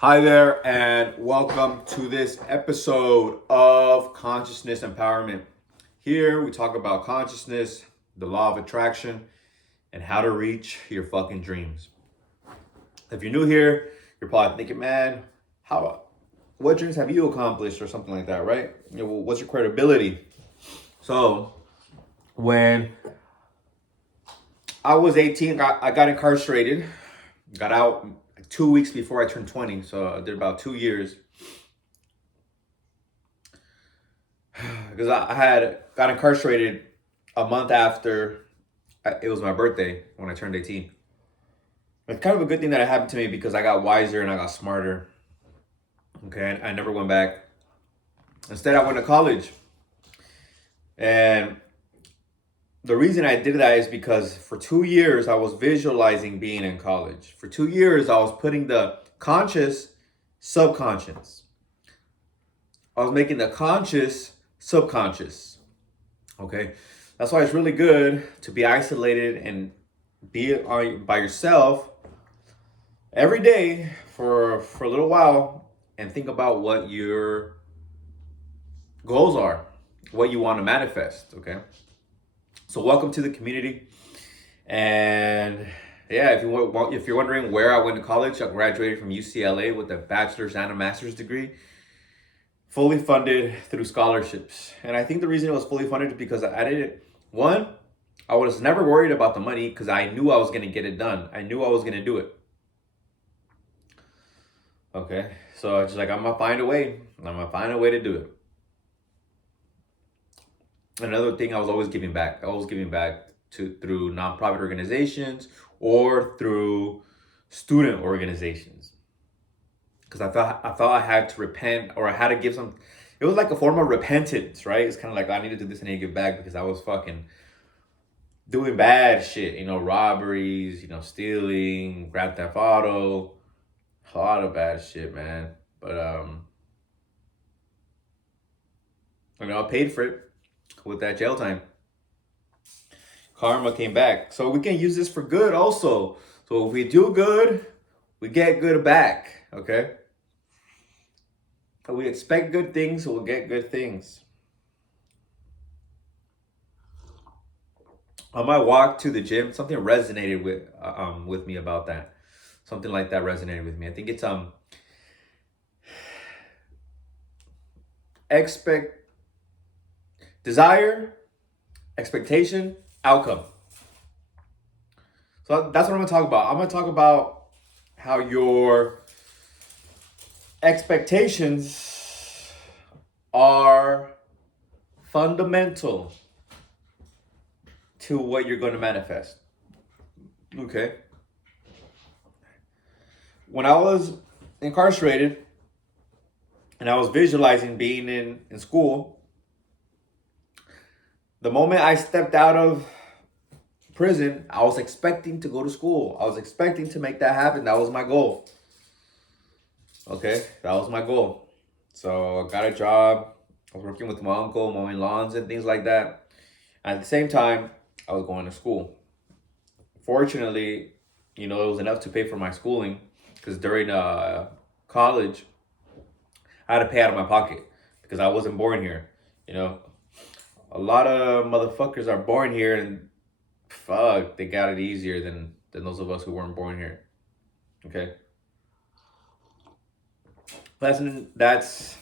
Hi there, and welcome to this episode of Consciousness Empowerment. Here we talk about consciousness, the law of attraction, and how to reach your fucking dreams. If you're new here, you're probably thinking, man, what dreams have you accomplished or something like that, right? What's your credibility? So, when I was 18, I got incarcerated, got out 2 weeks before I turned 20, so I did about 2 years. Because I had got incarcerated a month after it was my birthday when I turned 18. It's kind of a good thing that it happened to me because I got wiser and I got smarter. Okay, I never went back. Instead, I went to college. And the reason I did that is because for 2 years, I was visualizing being in college. For 2 years, I was putting the conscious subconscious. I was making the conscious subconscious. Okay, that's why it's really good to be isolated and be by yourself every day for a little while and think about what your goals are, what you want to manifest. Okay, so welcome to the community. And yeah, if you're wondering where I went to college, I graduated from UCLA with a bachelor's and a master's degree, fully funded through scholarships. And I think the reason it was fully funded is because I didn't, one, I was never worried about the money because I knew I was going to get it done. I knew I was going to do it. Okay, so it's like, I'm going to find a way. I'm going to find a way to do it. Another thing, I was always giving back. I was giving back through nonprofit organizations or through student organizations. Because I thought I had to repent, or I had to give some. It was like a form of repentance, right? It's kind of like, I need to do this and I need to give back because I was fucking doing bad shit, robberies, stealing, Grand Theft Auto, a lot of bad shit, man. But I paid for it with that jail time. Karma came back, so we can use this for good also. So if we do good, we get good back. Okay. If we expect good things, we'll get good things. On my walk to the gym, something resonated with me about that. Something like that resonated with me. I think it's expect desire, expectation, outcome. So that's what I'm gonna talk about. I'm gonna talk about how your expectations are fundamental to what you're going to manifest. Okay. When I was incarcerated and I was visualizing being in school, the moment I stepped out of prison, I was expecting to go to school. I was expecting to make that happen. That was my goal. Okay, that was my goal. So I got a job. I was working with my uncle, mowing lawns and things like that. At the same time, I was going to school. Fortunately, it was enough to pay for my schooling because during college, I had to pay out of my pocket because I wasn't born here. You know, a lot of motherfuckers are born here and fuck, they got it easier than those of us who weren't born here. Okay, that's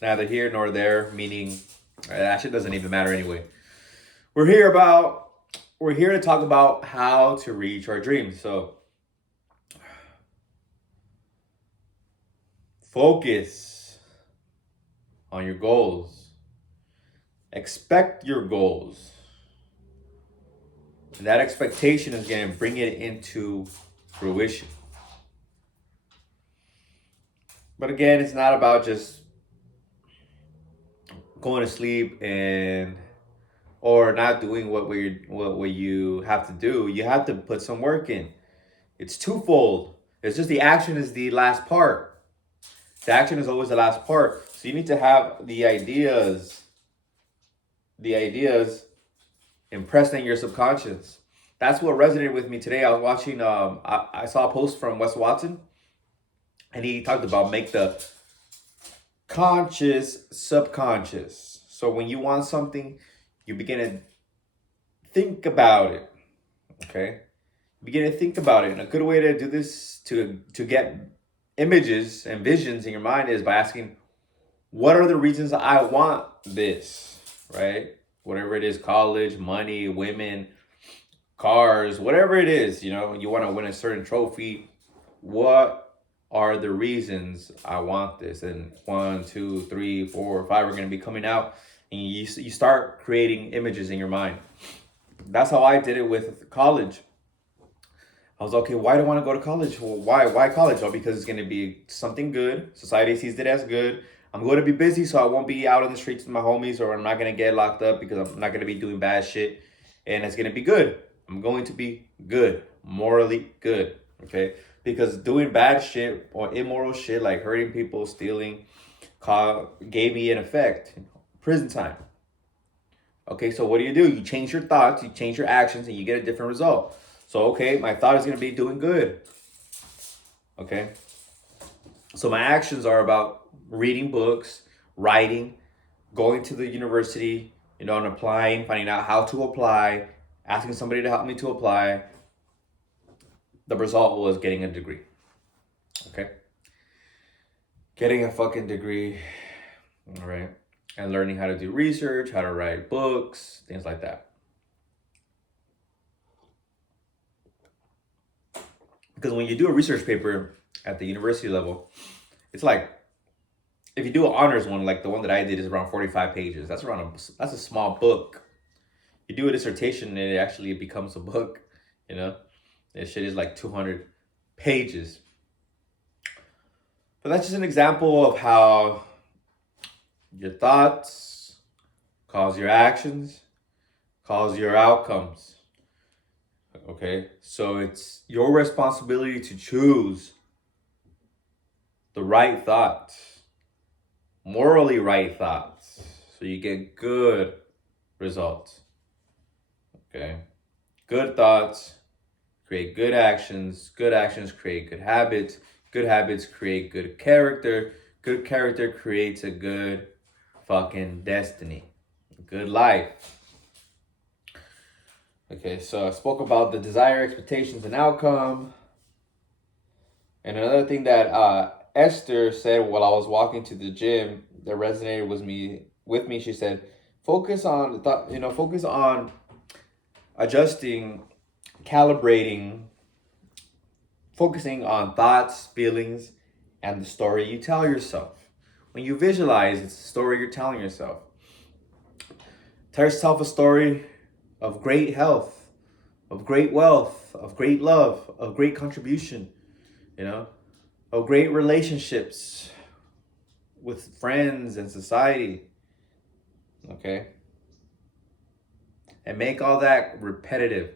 neither here nor there. Meaning, that shit doesn't even matter anyway. We're here to talk about how to reach our dreams. So focus on your goals. Expect your goals. And that expectation is going to bring it into fruition. But again, it's not about just going to sleep or not doing what you have to do. You have to put some work in. It's twofold. It's just the action is the last part. The action is always the last part. So you need to have the ideas impressed in your subconscious. That's what resonated with me today. I was watching. I saw a post from Wes Watson, And he talked about make the conscious subconscious. So when you want something, you begin to think about it. Okay, begin to think about it. And a good way to do this to get images and visions in your mind is by asking, what are the reasons I want this, right? Whatever it is, college, money, women, cars, whatever it is, you want to win a certain trophy. What are the reasons I want this? And 1, 2, 3, 4, 5 are going to be coming out, and you start creating images in your mind. That's how I did it with college. I was okay. Why do I want to go to college? Well, why college? Oh, because it's going to be something good. Society sees it as good. I'm going to be busy, so I won't be out on the streets with my homies, or I'm not going to get locked up because I'm not going to be doing bad shit, and it's going to be good. I'm going to be good, morally good, okay? Because doing bad shit or immoral shit like hurting people, stealing, gave me an effect, prison time. Okay, so what do? You change your thoughts, you change your actions, and you get a different result. So, okay, my thought is going to be doing good. Okay. So my actions are about reading books, writing, going to the university, and applying, finding out how to apply, asking somebody to help me to apply. The result was getting a degree. Okay. Getting a fucking degree. All right. And learning how to do research, how to write books, things like that. Because when you do a research paper at the university level, it's like, if you do an honors one, like the one that I did is around 45 pages. That's a small book. You do a dissertation and it actually becomes a book, That shit is like 200 pages. But that's just an example of how your thoughts cause your actions, cause your outcomes. Okay, so it's your responsibility to choose the right thoughts, morally right thoughts, so you get good results. Okay, good thoughts create good actions create good habits create good character creates a good fucking destiny, a good life. Okay, so I spoke about the desire, expectations, and outcome. And another thing that Esther said while I was walking to the gym that resonated with me, she said, focus on focus on adjusting, calibrating, focusing on thoughts, feelings, and the story you tell yourself. When you visualize, it's the story you're telling yourself. Tell yourself a story of great health, of great wealth, of great love, of great contribution, of great relationships with friends and society. Okay? And make all that repetitive.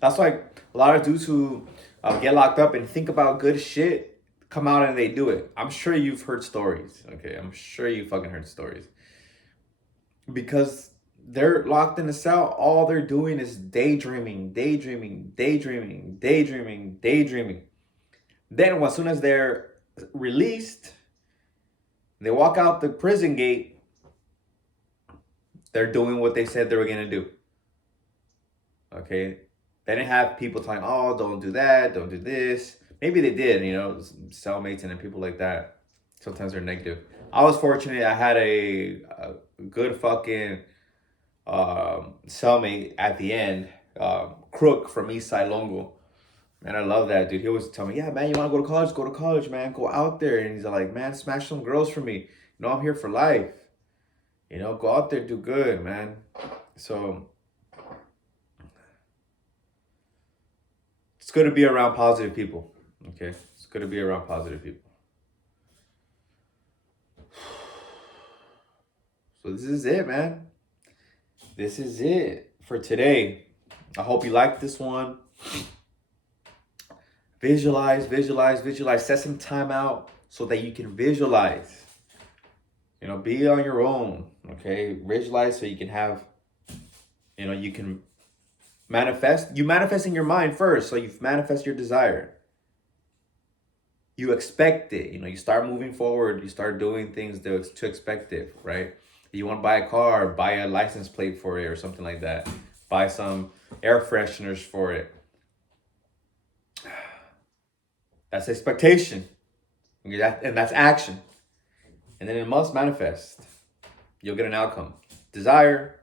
That's why a lot of dudes who get locked up and think about good shit come out and they do it. I'm sure you've heard stories. Okay, I'm sure you fucking heard stories. Because they're locked in a cell, all they're doing is daydreaming. Then as soon as they're released, they walk out the prison gate, they're doing what they said they were going to do. Okay? They didn't have people telling, oh, don't do that, don't do this. Maybe they did, cellmates and people like that. Sometimes they're negative. I was fortunate. I had a good fucking cellmate at the end, Crook from Eastside Longo. Man, I love that dude. He always tell me, yeah, man, you want to go to college? Go to college, man. Go out there. And he's like, man, smash some girls for me. I'm here for life. Go out there, do good, man. So it's good to be around positive people. Okay? It's good to be around positive people. So this is it, man. This is it for today. I hope you liked this one. Visualize. Set some time out so that you can visualize. Be on your own, okay? Visualize so you can have, you can You manifest in your mind first. So you manifest your desire. You expect it. You start moving forward. You start doing things to expect it, right? You want to buy a car, buy a license plate for it or something like that. Buy some air fresheners for it. That's expectation. And that's action. And then it must manifest. You'll get an outcome. Desire,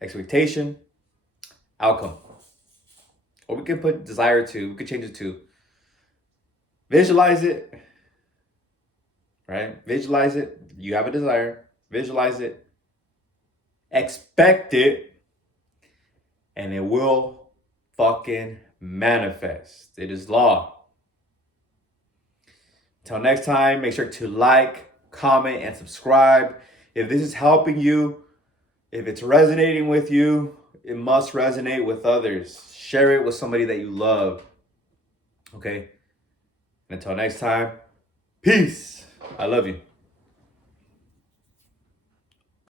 expectation, outcome. Or we can put desire to, we could change it to visualize it, right? Visualize it. You have a desire. Visualize it. Expect it. And it will fucking manifest. It is law. Until next time, make sure to like, comment, and subscribe. If this is helping you, if it's resonating with you, it must resonate with others. Share it with somebody that you love. Okay? And until next time, peace. I love you.